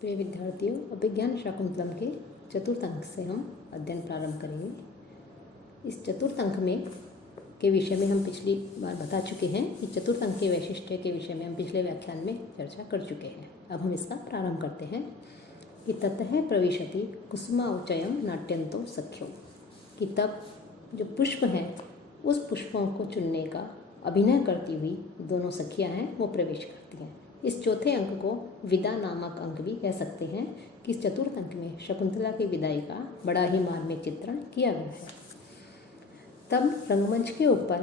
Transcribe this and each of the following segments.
प्रिय विद्यार्थियों, अभिज्ञान शाकुंतलम के चतुर्थ अंक से हम अध्ययन प्रारंभ करेंगे। इस चतुर्थ अंक में के विषय में हम पिछली बार बता चुके हैं कि चतुर्थ अंक के वैशिष्ट्य के विषय में हम पिछले व्याख्यान में चर्चा कर चुके हैं। अब हम इसका प्रारंभ करते हैं कि ततः प्रविशति कुसुमावचयम नाट्यंतो सख्यो, कि तब जो पुष्प हैं उस पुष्पों को चुनने का अभिनय करती हुई दोनों सखियां हैं वो प्रवेश करती हैं। इस चौथे अंक को विदा नामक अंक भी कह सकते हैं कि इस चतुर्थ अंक में शकुंतला की विदाई का बड़ा ही मार्मिक चित्रण किया गया है। तब रंगमंच के ऊपर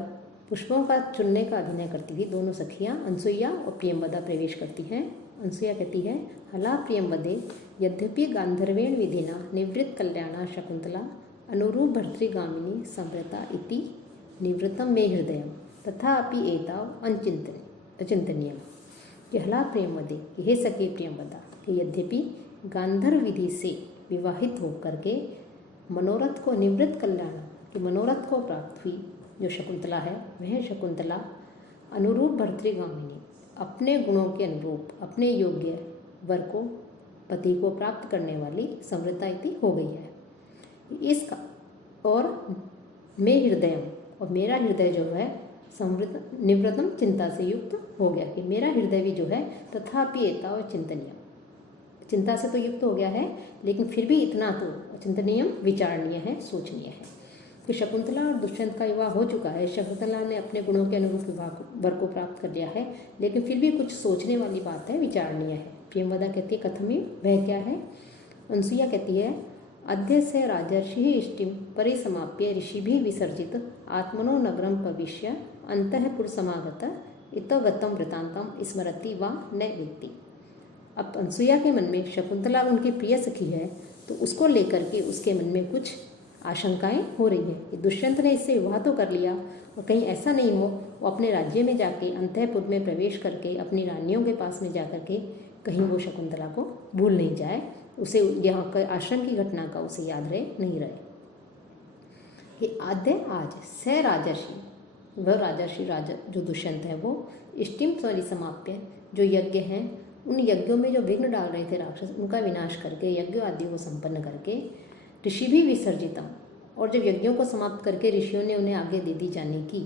पुष्पों का चुनने का अभिनय करती हुई दोनों सखियां अनसुईया और प्रियंवदा प्रवेश करती हैं। अनसुईया कहती है, हला प्रियंवदे यद्यपि गांधर्वेण विधिना निवृत्त कल्याणा शकुंतला अनुरूप भर्तृगामिनी संवृता इति निवृत्तम मे हृदय तथापि एताव अचिंतनीयम। हला प्रियंवदे, हे सखी प्रियंवदा, कि यद्यपि गांधर्व विधि से विवाहित होकर के मनोरथ को निवृत्त कल्याण कि मनोरथ को प्राप्त हुई जो शकुंतला है वह शकुंतला अनुरूप भर्तृगामिनी अपने गुणों के अनुरूप अपने योग्य वर को पति को प्राप्त करने वाली संवृता इति हो गई है। इसका और मैं हृदय और मेरा हृदय जो है संवृत निवृतम चिंता से युक्त हो गया, कि मेरा हृदय भी जो है तथापि एताव चिंतनीय, चिंता से तो युक्त हो गया है लेकिन फिर भी इतना तो चिंतनीय विचारणीय है, सोचनीय है कि शकुंतला और दुष्यंत का विवाह हो चुका है। शकुंतला ने अपने गुणों के अनुरूप विवाह वर को प्राप्त कर लिया है, लेकिन फिर भी कुछ सोचने वाली बात है, विचारणीय है। प्रियंवदा कहती है, कथमी, वह क्या है? अनसुईया कहती है, अद्य से राजर्षि इष्टिम परिसमाप्य ऋषिभिः विसर्जित आत्मनो नगरम प्रविश्य अंतःपुर समागत इतो गतम वृतांतम स्मरति वा न वेत्ति। अब अनसुईया के मन में शकुंतला उनकी प्रिय सखी है तो उसको लेकर के उसके मन में कुछ आशंकाएं हो रही हैं कि दुष्यंत ने इससे विवाह तो कर लिया और कहीं ऐसा नहीं हो वो अपने राज्य में जाके अंतःपुर में प्रवेश करके अपनी रानियों के पास में जाकर के कहीं वो शकुंतला को भूल नहीं जाए, उसे यहाँ का आश्रम की घटना का उसे याद रहे नहीं रहे। कि आद्य आज स राजर्षि, वह राजर्षि राजा जो दुष्यंत है वो इष्टिम समाप्य जो यज्ञ हैं उन यज्ञों में जो विघ्न डाल रहे थे राक्षस उनका विनाश करके यज्ञ आदि को संपन्न करके ऋषि भी विसर्जिता, और जब यज्ञों को समाप्त करके ऋषियों ने उन्हें आगे दे दी जाने की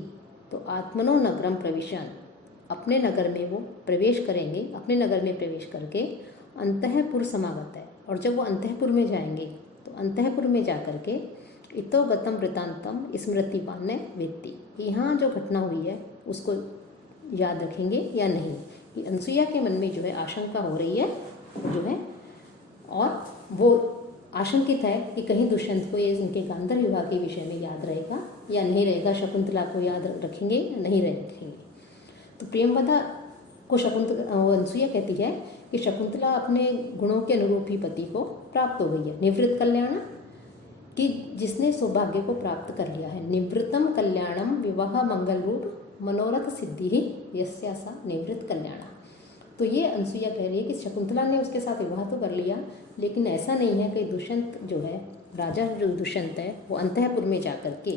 तो आत्मनो नगरम प्रविशान, अपने नगर में वो प्रवेश करेंगे, अपने नगर में प्रवेश करके अंतःपुर समागत है, और जब वो अंतःपुर में जाएंगे तो अंतःपुर में जा कर के इतो गतम वृतांतम स्मृति पान्य वेत्ति, यहाँ जो घटना हुई है उसको याद रखेंगे या नहीं। कि अनसुईया के मन में जो है आशंका हो रही है जो है, और वो आशंकित है कि कहीं दुष्यंत को ये इनके गांधर्व विवाह के विषय में याद रहेगा या नहीं रहेगा, शकुंतला को याद रखेंगे या नहीं रखेंगे। तो प्रियंवदा को अनसुईया कहती है कि शकुंतला अपने गुणों के अनुरूप ही पति को प्राप्त हो गई है। निवृत्त कल्याण कि जिसने सौभाग्य को प्राप्त कर लिया है। निवृत्तम कल्याणम विवाह मंगल रूप मनोरथ सिद्धि ही यस्या सा निवृत्त कल्याण। तो ये अनसुईया कह रही है कि शकुंतला ने उसके साथ विवाह तो कर लिया लेकिन ऐसा नहीं है कि दुष्यंत जो है राजा जो दुष्यंत है वो अंतःपुर में जा कर के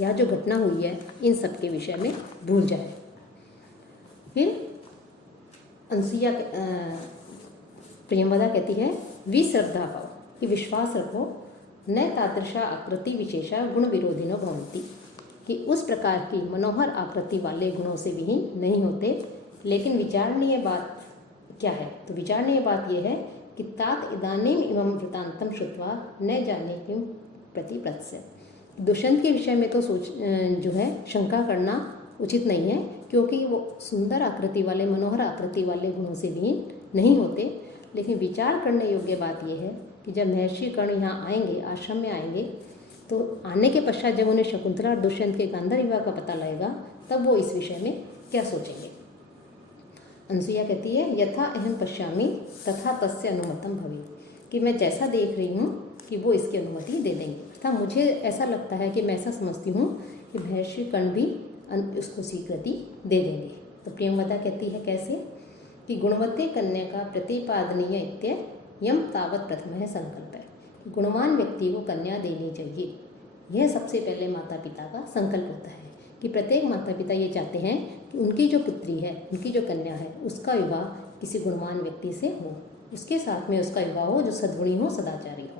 यह जो घटना हुई है इन सब के विषय में भूल जाए। फिर अनसुईया प्रियंवदा कहती है, विश्रद्धा भाव कि विश्वास रखो, न तादृशा आकृति विशेषा गुण विरोधिनो भवन्ति, कि उस प्रकार की मनोहर आकृति वाले गुणों से विहीन नहीं होते। लेकिन विचारणीय बात क्या है? तो विचारणीय बात यह है कि तात इदानीम एवं वृतांतम श्रुत्वा न जाने किम प्रतिप्रत्स्य। दुष्यंत के विषय में तो जो है शंका करना उचित नहीं है, क्योंकि वो सुंदर आकृति वाले मनोहर आकृति वाले गुणों से विहीन नहीं होते। लेकिन विचार करने योग्य बात यह है कि जब महर्षि कर्ण यहाँ आएंगे, आश्रम में आएंगे, तो आने के पश्चात जब उन्हें शकुंतला और दुष्यंत के गांधर्व विवाह का पता लगेगा तब वो इस विषय में क्या सोचेंगे। अनसुईया कहती है, यथा अहम पश्यामि तथा तस्य अनुमतम भवे, कि मैं जैसा देख रही हूँ कि वो इसकी अनुमति दे देंगे। अर्थात मुझे ऐसा लगता है कि मैं ऐसा समझती हूँ कि महर्षि कर्ण भी उसको स्वीकृति दे देंगे। तो प्रियंवदा कहती है कैसे? कि गुणवती कन्या का प्रतिपादनीय इत्य यम तावत प्रथम है संकल्प है, गुणवान व्यक्ति को कन्या देनी चाहिए। यह सबसे पहले माता पिता का संकल्प होता है कि प्रत्येक माता पिता ये चाहते हैं कि उनकी जो पुत्री है, उनकी जो कन्या है, उसका विवाह किसी गुणवान व्यक्ति से हो। उसके साथ में उसका विवाह हो जो सद्गुणी हो, सदाचारी हो।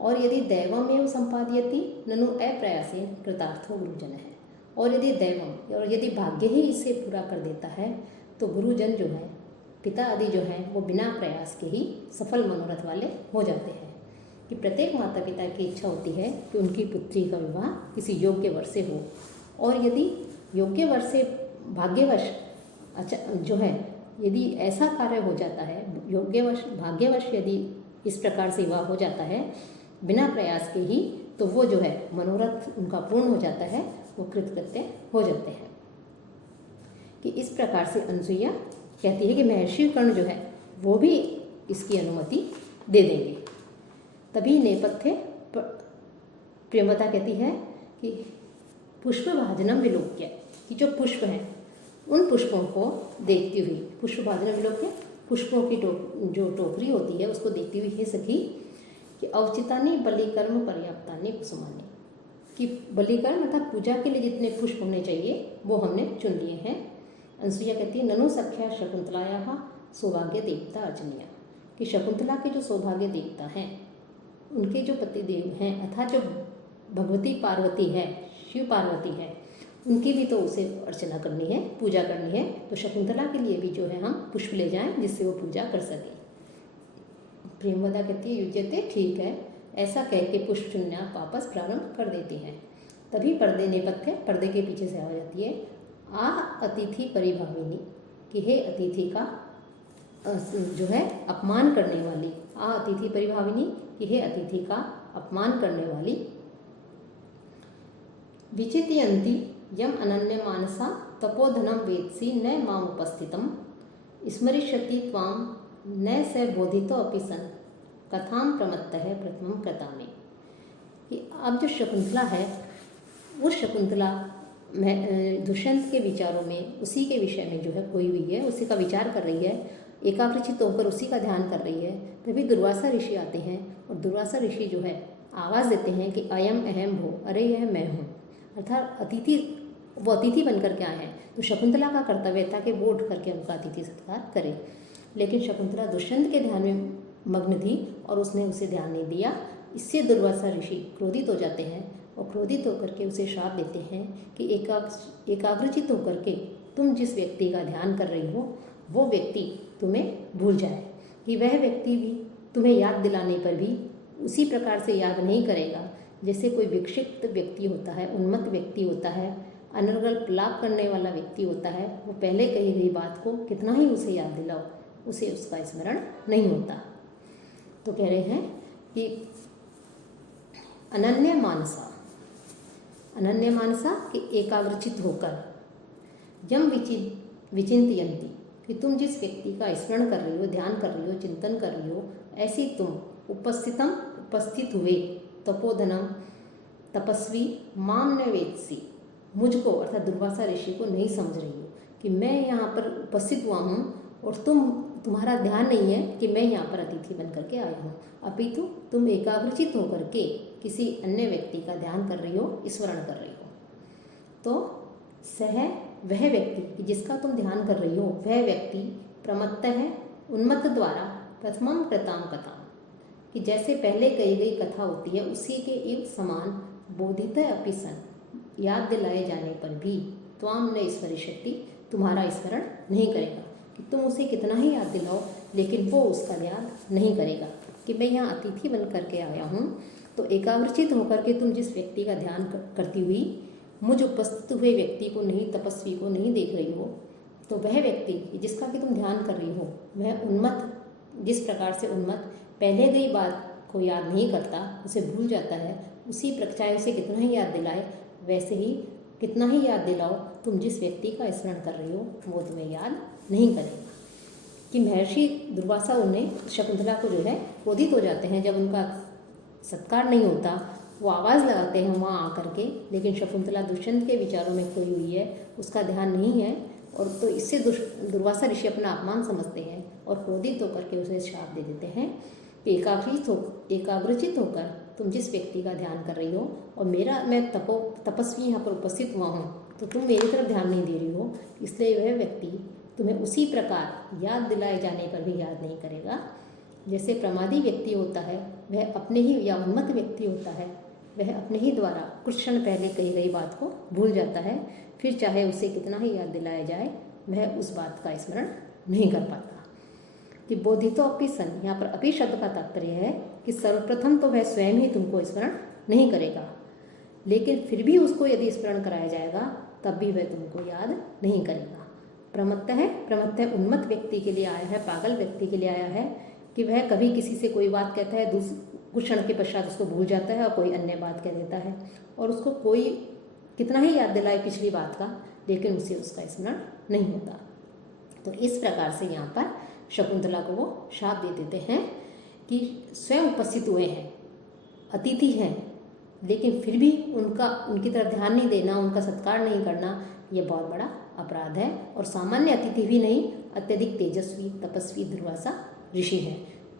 और यदि दैवमेव संपादयति ननु अप्रयासेन कृतार्थो गुरुजन है। और यदि दैवम और यदि भाग्य ही इसे पूरा कर देता है तो गुरुजन जो है, पिता आदि जो हैं, वो बिना प्रयास के ही सफल मनोरथ वाले हो जाते हैं। कि प्रत्येक माता पिता की इच्छा होती है कि उनकी पुत्री का विवाह किसी योग्य वर से हो। और यदि योग्य वर से भाग्यवश अच्छा जो है, यदि ऐसा कार्य हो जाता है, योग्यवश भाग्यवश यदि इस प्रकार से विवाह हो जाता है बिना प्रयास के ही, तो वो जो है मनोरथ उनका पूर्ण हो जाता है, वो कृतकृत्य हो जाते हैं। कि इस प्रकार से अनसुईया कहती है कि महर्षि कर्ण जो है वो भी इसकी अनुमति दे देंगे। तभी नेपथ्य प्रियंवदा कहती है कि पुष्प भाजनम विलोक्य, कि जो पुष्प हैं उन पुष्पों को देखती हुई, पुष्प भाजनम विलोक्य, पुष्पों की जो टोकरी होती है उसको देखती हुई हे सखी कि अवचितानी बलिकर्म पर्याप्तानी कुसुमानी, कि बलिकर्म अर्थात पूजा के लिए जितने पुष्प होने चाहिए वो हमने चुन लिए हैं। अनसुईया कहती है ननु सख्या शकुंतलाया सौभाग्य देवता अर्चनीय, कि शकुंतला के जो सौभाग्य देवता हैं उनके जो पतिदेव हैं अर्थात जो भगवती पार्वती है, शिव पार्वती है, उनकी भी तो उसे अर्चना करनी है, पूजा करनी है। तो शकुंतला के लिए भी जो है हम पुष्प ले जाएं जिससे वो पूजा कर सके। प्रेमवदा कहती है युज्यते, ठीक है, ऐसा कह के पुष्प चुनना वापस प्रारंभ कर देती हैं। तभी पर्दे नेपथ्य पर्दे के पीछे से आ जाती है आ अतिथि परिभाविनी, कि हे अतिथि का जो है अपमान करने वाली, आ अतिथि परिभाविनी, कि हे अतिथि का अपमान करने वाली। विचितयन्ति यम अनन्य मानसा तपोधनम वेत्सी न माम उपस्थितम स्मरिष्यति त्वाम न स बोधितो अपि सन कथाम प्रमत्तः प्रथमम कृतामे। कि अब जो शकुंतला है वो शकुंतला दुष्यंत के विचारों में उसी के विषय में जो है खोई हुई है, उसी का विचार कर रही है, एकाग्रचित होकर उसी का ध्यान कर रही है। तभी दुर्वासा ऋषि आते हैं और दुर्वासा ऋषि जो है आवाज़ देते हैं कि अयम अहम भो, अरे यह मैं हूँ। अर्थात अतिथि, वो अतिथि बनकर के आए हैं, तो शकुंतला का कर्तव्य था कि वो उठ करके उनका अतिथि सत्कार करे। लेकिन शकुंतला दुष्यंत के ध्यान में मग्न थी और उसने उसे ध्यान नहीं दिया। इससे दुर्वासा ऋषि क्रोधित हो जाते हैं और क्रोधित होकर के उसे श्राप देते हैं कि एकाग्रचित होकर के तुम जिस व्यक्ति का ध्यान कर रही हो वो व्यक्ति तुम्हें भूल जाए, कि वह व्यक्ति भी तुम्हें याद दिलाने पर भी उसी प्रकार से याद नहीं करेगा जैसे कोई विक्षिप्त व्यक्ति होता है, उन्मत्त व्यक्ति होता है, अनर्गल प्रलाप करने वाला व्यक्ति होता है। वो पहले कही गई बात को कितना ही उसे याद दिलाओ, उसे उसका स्मरण नहीं होता। तो कह रहे हैं कि अनन्य मानसा, अनन्य मानसा कि एकाग्रचित होकर, यम विचिंतयन्ति, कि तुम जिस व्यक्ति का स्मरण कर रही हो, ध्यान कर रही हो, चिंतन कर रही हो, ऐसी तुम उपस्थित हुए तपोधनम तपस्वी माम न वेत्सी, मुझको अर्थात दुर्वासा ऋषि को नहीं समझ रही हो कि मैं यहाँ पर उपस्थित हुआ हूँ और तुम्हारा ध्यान नहीं है कि मैं यहाँ पर अतिथि बन करके आया हूँ, अपितु तुम एकाग्रचित होकर के किसी अन्य व्यक्ति का ध्यान कर रही हो, स्मरण कर रही हो। तो सह वह व्यक्ति जिसका तुम ध्यान कर रही हो वह व्यक्ति प्रमत्त है, उन्मत्त द्वारा प्रथमम कृताम कथा, कि जैसे पहले कही गई कथा होती है उसी के एक समान बोधित अपि सन, याद दिलाए जाने पर भी त्वाम न स्मरिष्यति, तुम्हारा स्मरण नहीं करेगा। कि तुम उसे कितना ही याद दिलाओ लेकिन वो उसका याद नहीं करेगा कि मैं यहाँ अतिथि बन करके आया हूँ। तो एकाग्रचित होकर के तुम जिस व्यक्ति का ध्यान करती हुई मुझ उपस्थित हुए व्यक्ति को नहीं, तपस्वी को नहीं देख रही हो, तो वह व्यक्ति जिसका कि तुम ध्यान कर रही हो वह उन्मत्त, जिस प्रकार से उन्मत्त पहले गई बात को याद नहीं करता, उसे भूल जाता है, उसी चाहे उसे कितना ही याद दिलाए वैसे ही कितना ही याद दिलाओ तुम जिस व्यक्ति का स्मरण कर रही हो वो तुम्हें याद नहीं करेगा। कि महर्षि दुर्वासा उन्हें शकुंतला को जो है क्रोधित हो जाते हैं जब उनका सत्कार नहीं होता, वो आवाज़ लगाते हैं वहाँ आकर के, लेकिन शकुंतला दुष्यंत के विचारों में खोई हुई है, उसका ध्यान नहीं है और तो इससे दुर्वासा ऋषि अपना अपमान समझते हैं और क्रोधित होकर के उसे श्राप दे देते हैं कि एकाग्रचित होकर तुम जिस व्यक्ति का ध्यान कर रही हो और मैं तपस्वी यहाँ पर उपस्थित हुआ हूँ तो तुम मेरी तरफ ध्यान नहीं दे रही हो, इसलिए वह व्यक्ति तुम्हें उसी प्रकार याद दिलाए जाने पर भी याद नहीं करेगा। जैसे प्रमादी व्यक्ति होता है वह अपने ही, या उन्मत्त व्यक्ति होता है वह अपने ही द्वारा कुछ क्षण पहले कही गई बात को भूल जाता है, फिर चाहे उसे कितना ही याद दिलाया जाए वह उस बात का स्मरण नहीं कर पाता। कि बोधितो अपि सन, यहाँ पर अपि शब्द का तात्पर्य है कि सर्वप्रथम तो वह स्वयं ही तुमको स्मरण नहीं करेगा, लेकिन फिर भी उसको यदि स्मरण कराया जाएगा तब भी वह तुमको याद नहीं करेगा। प्रमत्तः उन्मत्त व्यक्ति के लिए आया है, पागल व्यक्ति के लिए आया है कि वह कभी किसी से कोई बात कहता है, कुछ क्षण के पश्चात उसको भूल जाता है और कोई अन्य बात कह देता है, और उसको कोई कितना ही याद दिलाए पिछली बात का, लेकिन उसे उसका स्मरण नहीं होता। तो इस प्रकार से यहाँ पर शकुंतला को वो शाप दे देते हैं कि स्वयं उपस्थित हुए हैं, अतिथि हैं, लेकिन फिर भी उनकी तरफ ध्यान नहीं देना, उनका सत्कार नहीं करना, ये बहुत बड़ा अपराध है। और सामान्य अतिथि भी नहीं, अत्यधिक तेजस्वी तपस्वी दुर्वासा ऋषि है,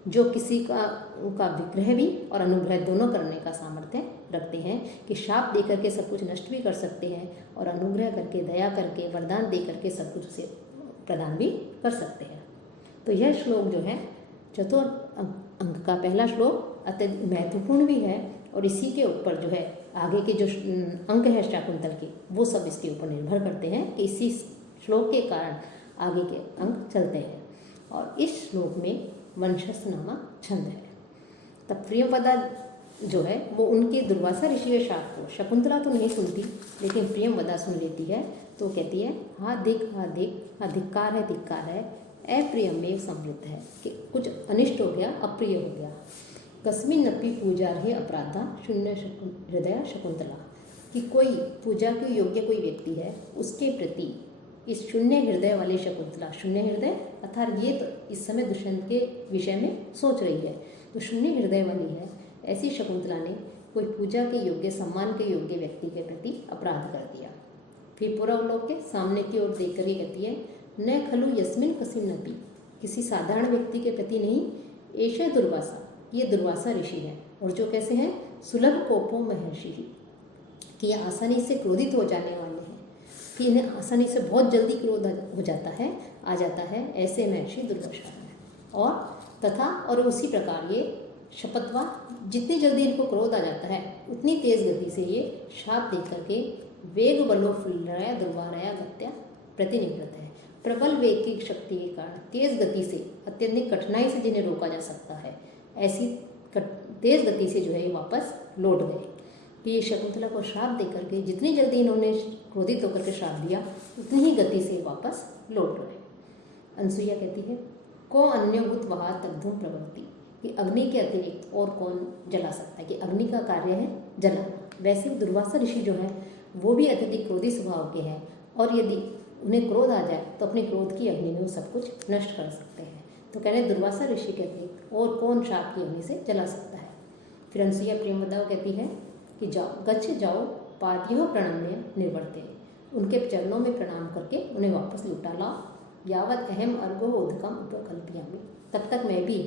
जो किसी का विग्रह भी और अनुग्रह दोनों करने का सामर्थ्य रखते हैं, कि शाप दे करके सब कुछ नष्ट भी कर सकते हैं और अनुग्रह करके, दया करके, वरदान दे करके सब कुछ उसे प्रदान भी कर सकते हैं। तो यह श्लोक जो है चतुर्थ अंक का पहला श्लोक अत्यधिक महत्वपूर्ण भी है, और इसी के ऊपर जो है आगे के जो अंक है शाकुंतल के, वो सब इसके ऊपर निर्भर करते हैं कि इसी श्लोक के कारण आगे के अंक चलते हैं। और इस श्लोक में वंशस्थ नामक छंद है। तब प्रियंवदा जो है वो उनके दुर्वासा ऋषि के शाप को शकुंतला तो नहीं सुनती, लेकिन प्रियंवदा सुन लेती है। तो कहती है, हाँ दिक, धिक्कार है, अप्रियम में समृद्ध है, कि कुछ अनिष्ट हो गया, अप्रिय हो गया। कस्मिन अपि पूजार्हे अपराधा शून्य हृदय शकुंतला, कि कोई पूजा के योग्य कोई व्यक्ति है, उसके प्रति इस शून्य हृदय वाली शकुंतला, शून्य हृदय अर्थात ये तो इस समय दुष्यंत के विषय में सोच रही है, तो शून्य हृदय वाली है, ऐसी शकुंतला ने कोई पूजा के योग्य, सम्मान के योग्य व्यक्ति के प्रति अपराध कर दिया। फिर पूरा लोग के सामने की ओर देख कर ही कहती है, न खलु यस्मिन कसिम नपी, किसी साधारण व्यक्ति के प्रति नहीं, ऐशा दुर्वासा, ये दुर्वासा ऋषि है। और जो कैसे हैं, सुलभ कोपो महर्षि, कि ये आसानी से क्रोधित हो जाने वाले हैं, कि इन्हें आसानी से बहुत जल्दी क्रोध हो जाता है, आ जाता है, ऐसे महर्षि दुर्वासा है। और उसी प्रकार ये शपथवा, जितनी जल्दी इनको क्रोध आ जाता है उतनी तेज गति से ये शाप दे करके वेग बलो फुल्लया दुर्वारया गत्या प्रतिनिवृत्त है। प्रबल वेग की शक्ति के कारण तेज गति से, अत्यधिक कठिनाई से जिन्हें रोका जा सकता है, ऐसी तेज गति से जो है ये वापस लौट गए। कि ये शकुंतला को श्राप दे करके जितनी जल्दी इन्होंने क्रोधित होकर के श्राप दिया, उतनी ही गति से वापस लौट गए। अनसुईया कहती है, को अन्यभूत वहा तब्धुम प्रवृत्ति, कि अग्नि के अतिरिक्त और कौन जला सकता है, कि अग्नि का कार्य है जलाना। वैसे दुर्वासा ऋषि जो है वो भी अत्यधिक क्रोधी स्वभाव के हैं, और यदि उन्हें क्रोध आ जाए तो अपने क्रोध की अग्नि में वो सब कुछ नष्ट कर सकते हैं। तो कह रहे दुर्वासा ऋषि के अतिरिक्त और कौन शाप की अग्नि से जला सकता है। फिर अनसुईया प्रेमवदा कहती है कि जाओ पाद्यो प्रणम्य निर्वर्ते, उनके चरणों में प्रणाम करके उन्हें वापस लौटा लाओ। यावत अहम अर्घो उदकम उपकल्पयामि, तब तक मैं भी,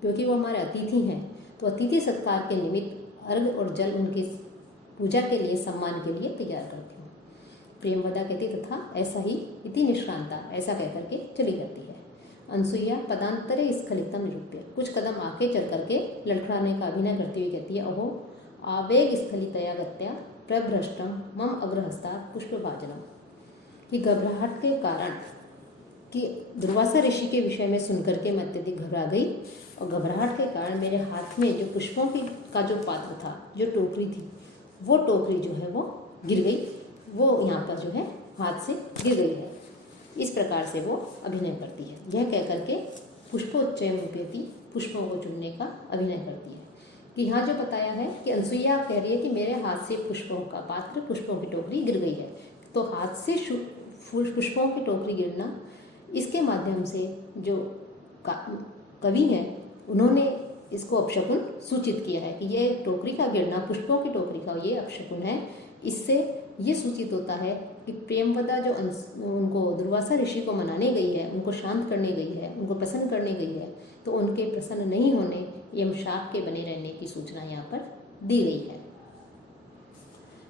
क्योंकि वो हमारे अतिथि हैं, तो अतिथि सत्कार के निमित्त अर्घ और जल उनकी पूजा के लिए, सम्मान के लिए तैयार करती हूँ। प्रेमवदा कहती तथा ऐसा ही इति निष्क्रांता, ऐसा कहकर के चली जाती है। अनसुईया पदांतरे स्खलितम निरूप्य, कुछ कदम आगे चल करके लड़खड़ाने का अभिनय करती हुई कहती है, अहो आवेग स्खलितया गत्या प्रभ्रष्टम मम अग्रहस्ता पुष्पभाजनम, कि घबराहट के कारण, कि दुर्वासा ऋषि के विषय में सुनकर के मैं अत्यधिक घबरा गई, और घबराहट के कारण मेरे हाथ में जो पुष्पों का जो पात्र था, जो टोकरी थी, वो टोकरी जो है वो गिर गई, वो यहाँ पर जो है हाथ से गिर गई है। इस प्रकार से वो अभिनय करती है। यह कह करके पुष्पोच्चयम रूपयति, पुष्पों को चुनने का अभिनय करती है। कि यहाँ जो बताया है कि अनसुईया कह रही है कि मेरे हाथ से पुष्पों का पात्र, पुष्पों की टोकरी गिर गई है। तो हाथ से पुष्पों की टोकरी गिरना, इसके माध्यम से जो कवि हैं उन्होंने इसको अपशकुन सूचित किया है कि ये टोकरी का गिरना, पुष्पों की टोकरी का ये अपशकुन है। इससे ये सूचित होता है कि प्रेमवदा जो उनको दुर्वासा ऋषि को मनाने गई है, उनको शांत करने गई है, उनको प्रसन्न करने गई है, तो उनके प्रसन्न नहीं होने एवं शाप के बने रहने की सूचना यहाँ पर दी गई है।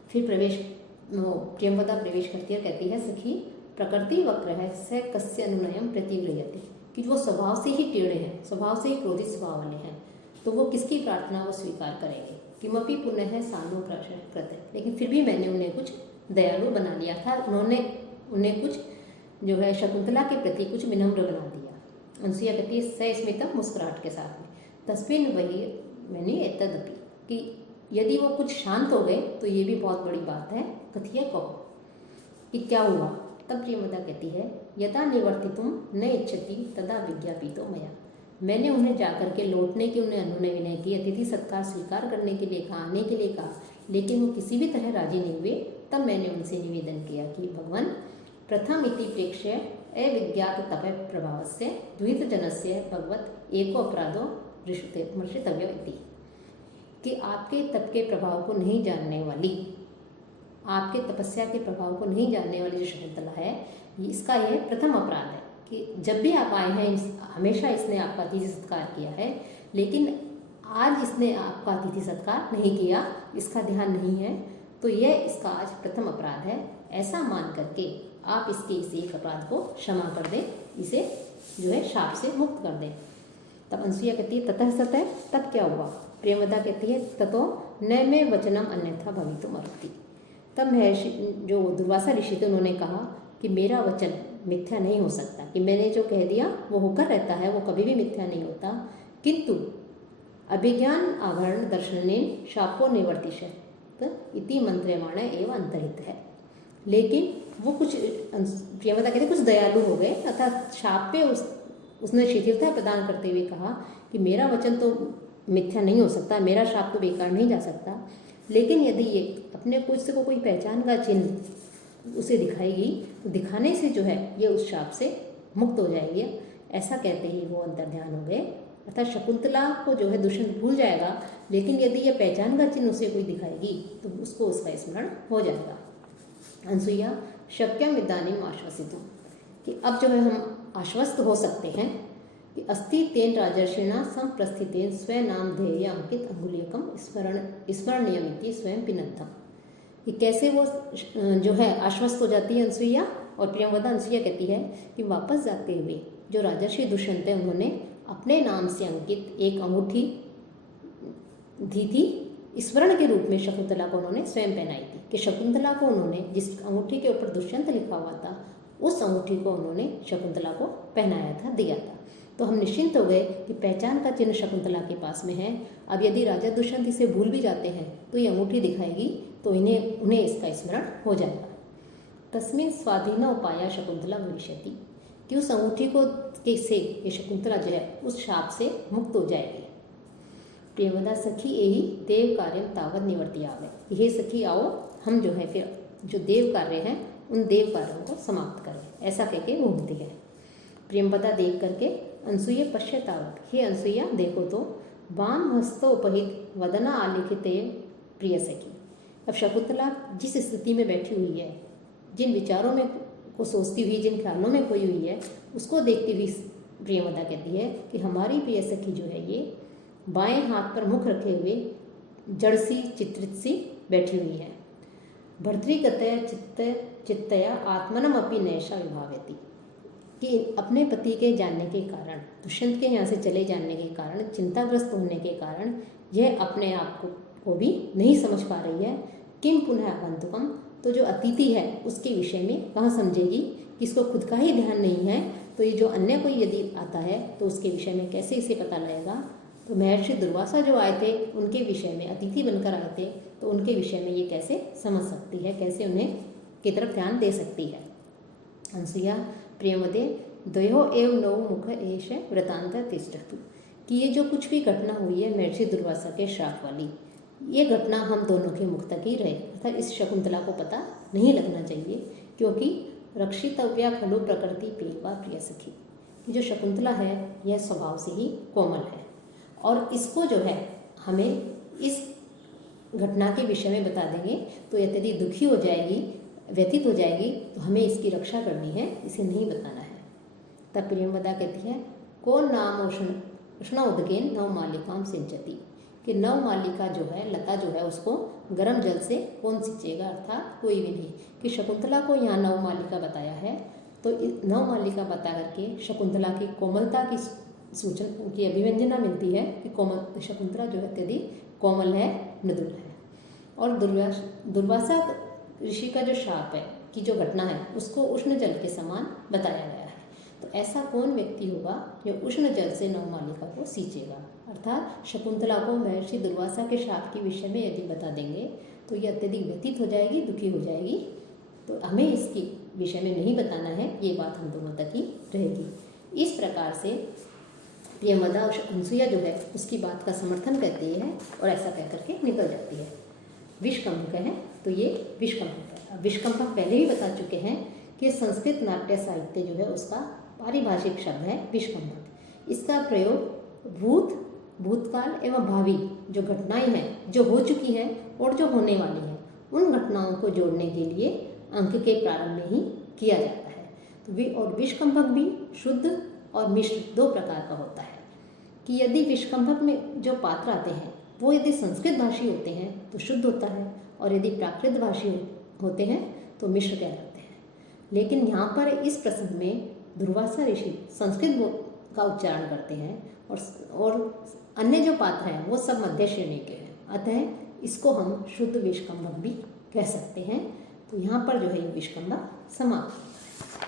फिर प्रेमवदा प्रवेश करती है, कहती है, सखी प्रकृति वक्र है स कस्य अनुनयम प्रतिगृह्यते, कि वो स्वभाव से ही टेढ़े हैं, स्वभाव से ही क्रोधित स्वभाव वाले हैं, तो वो किसकी प्रार्थना वो स्वीकार करेंगे। किमपि पुनः सानु कृत, लेकिन फिर भी मैंने उन्हें कुछ दयालु बना लिया था, उन्हें कुछ जो है शकुंतला के प्रति कुछ विनम्र बना दिया। अनसुईया कहती है सस्मितम मुस्कुराहट के साथ में, तस्मिन वही मैंने एतदपि, कि यदि वो कुछ शांत हो गए तो ये भी बहुत बड़ी बात है। कथिय कहो कि क्या हुआ। तब प्रियमदा कहती है यदा निवर्तितुम न इच्छति तदा विज्ञापितो मया, मैंने उन्हें जाकर के लौटने की उन्हें अनुनय विनय की, अतिथि सत्कार स्वीकार करने के लिए कहा, आने के लिए कहा, लेकिन वो किसी भी तरह राजी नहीं हुए। तब मैंने उनसे निवेदन किया कि भगवान प्रथम इति प्रेक्ष्य अविज्ञात तप प्रभाव से द्वित जनस्य भगवत एको अपराधो मर्षितव्य इति, कि आपके तप के प्रभाव को नहीं जानने वाली, आपके तपस्या के प्रभाव को नहीं जानने वाली जो शकुंतला है, इसका यह प्रथम अपराध है कि जब भी आप आए हैं हमेशा इसने आपका अतिथि सत्कार किया है, लेकिन आज इसने आपका अतिथि सत्कार नहीं किया, इसका ध्यान नहीं है, तो यह इसका आज प्रथम अपराध है। ऐसा मान करके आप इसके इस एक अपराध को क्षमा कर दें, इसे जो है शाप से मुक्त कर दें। तब अनसुईया कहती है ततः सतः, तब क्या हुआ। प्रियमदा कहती है ततो न मे वचनम अन्यथा भवितुम अर्हति, तब महर्षि जो दुर्वासा ऋषि थे उन्होंने कहा कि मेरा वचन मिथ्या नहीं हो सकता, कि मैंने जो कह दिया वो होकर रहता है, वो कभी भी मिथ्या नहीं होता। किंतु अभिज्ञान आवरण दर्शनेन शापो निवर्तिष्यत इति मंत्र्यमाण एवं अंतरित है, लेकिन वो कुछ प्रियमदा कहते कुछ दयालु हो गए, अर्थात शाप पे उसने शिथिलता प्रदान करते हुए कहा कि मेरा वचन तो मिथ्या नहीं हो सकता, मेरा शाप तो बेकार नहीं जा सकता, लेकिन यदि ये अपने कुछ से को कोई पहचान का चिन्ह उसे दिखाएगी तो दिखाने से जो है ये उस शाप से मुक्त हो जाएगी। ऐसा कहते ही वो अंतर्ध्यान हो गए, अर्थात शकुंतला को जो है दुष्यंत भूल जाएगा, लेकिन यदि ये पहचान का चिन्ह उसे कोई दिखाएगी तो उसको उसका स्मरण हो जाएगा। अनसुईया शक्यम इदानीम आश्वसितुम, कि अब जो है हम आश्वस्त हो सकते हैं कि अस्ति तेन राजर्षिणा संप्रस्थितेन स्वयं नाम ध्येय अंकित अंगुलीयकम स्मरणीयमिति स्वयं पिनद्धम, कि कैसे वो जो है आश्वस्त हो जाती है अनसुईया। और प्रियंवदा अनसुईया कहती है कि वापस जाते हुए जो राजर्षि दुष्यंत है उन्होंने अपने नाम से अंकित एक अंगूठी दी थी स्मरण के रूप में शकुंतला को उन्होंने स्वयं पहनाई थी, कि शकुंतला को उन्होंने जिस अंगूठी के ऊपर दुष्यंत लिखा हुआ था उस अंगूठी को उन्होंने शकुंतला को पहनाया था, दिया था। तो हम निश्चिंत हो गए कि पहचान का चिन्ह शकुंतला के पास में है। अब यदि राजा दुष्यंत इसे भूल भी जाते हैं तो ये अंगूठी दिखाएगी तो उन्हें इसका स्मरण हो जाएगा। तस्मिन् स्वाधीन उपाया शकुंतला भविष्यति, कि उस अंगूठी को से ये शकुंतला जो है उस शाप से मुक्त हो जाएगी। प्रियवदा सखी यही देव कार्य तावत निवर्ती आवे, ये सखी आओ हम जो है फिर जो देव कार्य हैं उन देव कार्यों को समाप्त करें, ऐसा कहके घूमती है। प्रियंवदा देख करके अनसुईया पश्चातावत, हे अनसुईया देखो तो वाम हस्तोपहित वदना आलिखित प्रिय सखी। अब शकुंतला जिस स्थिति में बैठी हुई है, जिन विचारों में को सोचती हुई, जिन ख्यालों में खोई हुई है, उसको देखती हुई प्रियमदा कहती है कि हमारी प्रिय सखी जो है ये बाएं हाथ पर मुख रखे हुए जड़ सी चित्रित सी बैठी हुई है। भर्तृगतया चित्तया आत्मनम अपि नैषा विभावती, कि अपने पति के जानने के कारण, दुष्यंत के यहाँ से चले जाने के कारण, चिंताग्रस्त होने के कारण यह अपने आप को भी नहीं समझ पा रही है। किम पुनः आगंतुकम, तो जो अतिथि है उसके विषय में कहाँ समझेगी, कि इसको खुद का ही ध्यान नहीं है, तो ये जो अन्य कोई यदि आता है तो उसके विषय में कैसे इसे पता लगेगा। तो महर्षि दुर्वासा जो आए थे उनके विषय में अतिथि बनकर आए थे, तो उनके विषय में ये कैसे समझ सकती है, कैसे उन्हें की तरफ ध्यान दे सकती है। अनसुईया प्रियमदे द्वयो एव नौ मुख एष वृतांत तिष्ठतु, कि ये जो कुछ भी घटना हुई है महर्षि दुर्वासा के श्राप वाली, ये घटना हम दोनों के मुख तक ही रहे, अर्थात इस शकुंतला को पता नहीं लगना चाहिए, क्योंकि रक्षितव्या खलु प्रकृति पेवा प्रिय सखी, जो शकुंतला है यह स्वभाव से ही कोमल है, और इसको जो है हमें इस घटना के विषय में बता देंगे तो यदि दुखी हो जाएगी, व्यथित हो जाएगी, तो हमें इसकी रक्षा करनी है, इसे नहीं बताना है। तब प्रियंवदा कहती है को नाम उष्ण उदगेन नव मालिकाम सिंचती, कि नव मालिका जो है, लता जो है, उसको गर्म जल से कौन सिंचेगा, अर्थात कोई भी नहीं, कि शकुंतला को यहाँ नवमालिका बताया है, तो नवमालिका बता करके शकुंतला की कोमलता की सूचना की अभिव्यंजना मिलती है कि कोमल शकुंतला जो है अत्यधिक कोमल है, मृदुल है। और दुर्वासा ऋषि का जो शाप है की जो घटना है उसको उष्ण जल के समान बताया गया है। तो ऐसा कौन व्यक्ति होगा जो उष्ण जल से नवमालिका को सींचेगा। अर्थात शकुंतला को महर्षि दुर्वासा के शाप के विषय में यदि बता देंगे तो ये अत्यधिक व्यतीत हो जाएगी, दुखी हो जाएगी। तो हमें इसके विषय में नहीं बताना है, ये बात हम दोनों तक ही रहेगी। इस प्रकार से प्रियमदा और अनसुईया जो है उसकी बात का समर्थन करती है और ऐसा कह करके निकल जाती है। विषकंभक है तो ये विषकंभक है। विषकंभक पहले ही बता चुके हैं कि संस्कृत नाट्य साहित्य जो है उसका पारिभाषिक शब्द है विषकंभक। इसका प्रयोग भूतकाल एवं भावी जो घटनाएं हैं, जो हो चुकी हैं और जो होने वाली हैं, उन घटनाओं को जोड़ने के लिए अंक के प्रारंभ में ही किया जाता है। तो विषकंभक भी शुद्ध और मिश्र दो प्रकार का होता है कि यदि विषकंभक में जो पात्र आते हैं वो यदि संस्कृत भाषी होते हैं तो शुद्ध होता है, और यदि प्राकृत भाषी होते हैं तो मिश्र कहलाते हैं। लेकिन यहाँ पर इस प्रसंग में दुर्वासा ऋषि संस्कृत का उच्चारण करते हैं और अन्य जो पात्र हैं वो सब मध्य श्रेणी के हैं, अतः इसको हम शुद्ध विषकंभक भी कह सकते हैं। तो यहाँ पर जो है ये विषकंभक समाप्त होता है।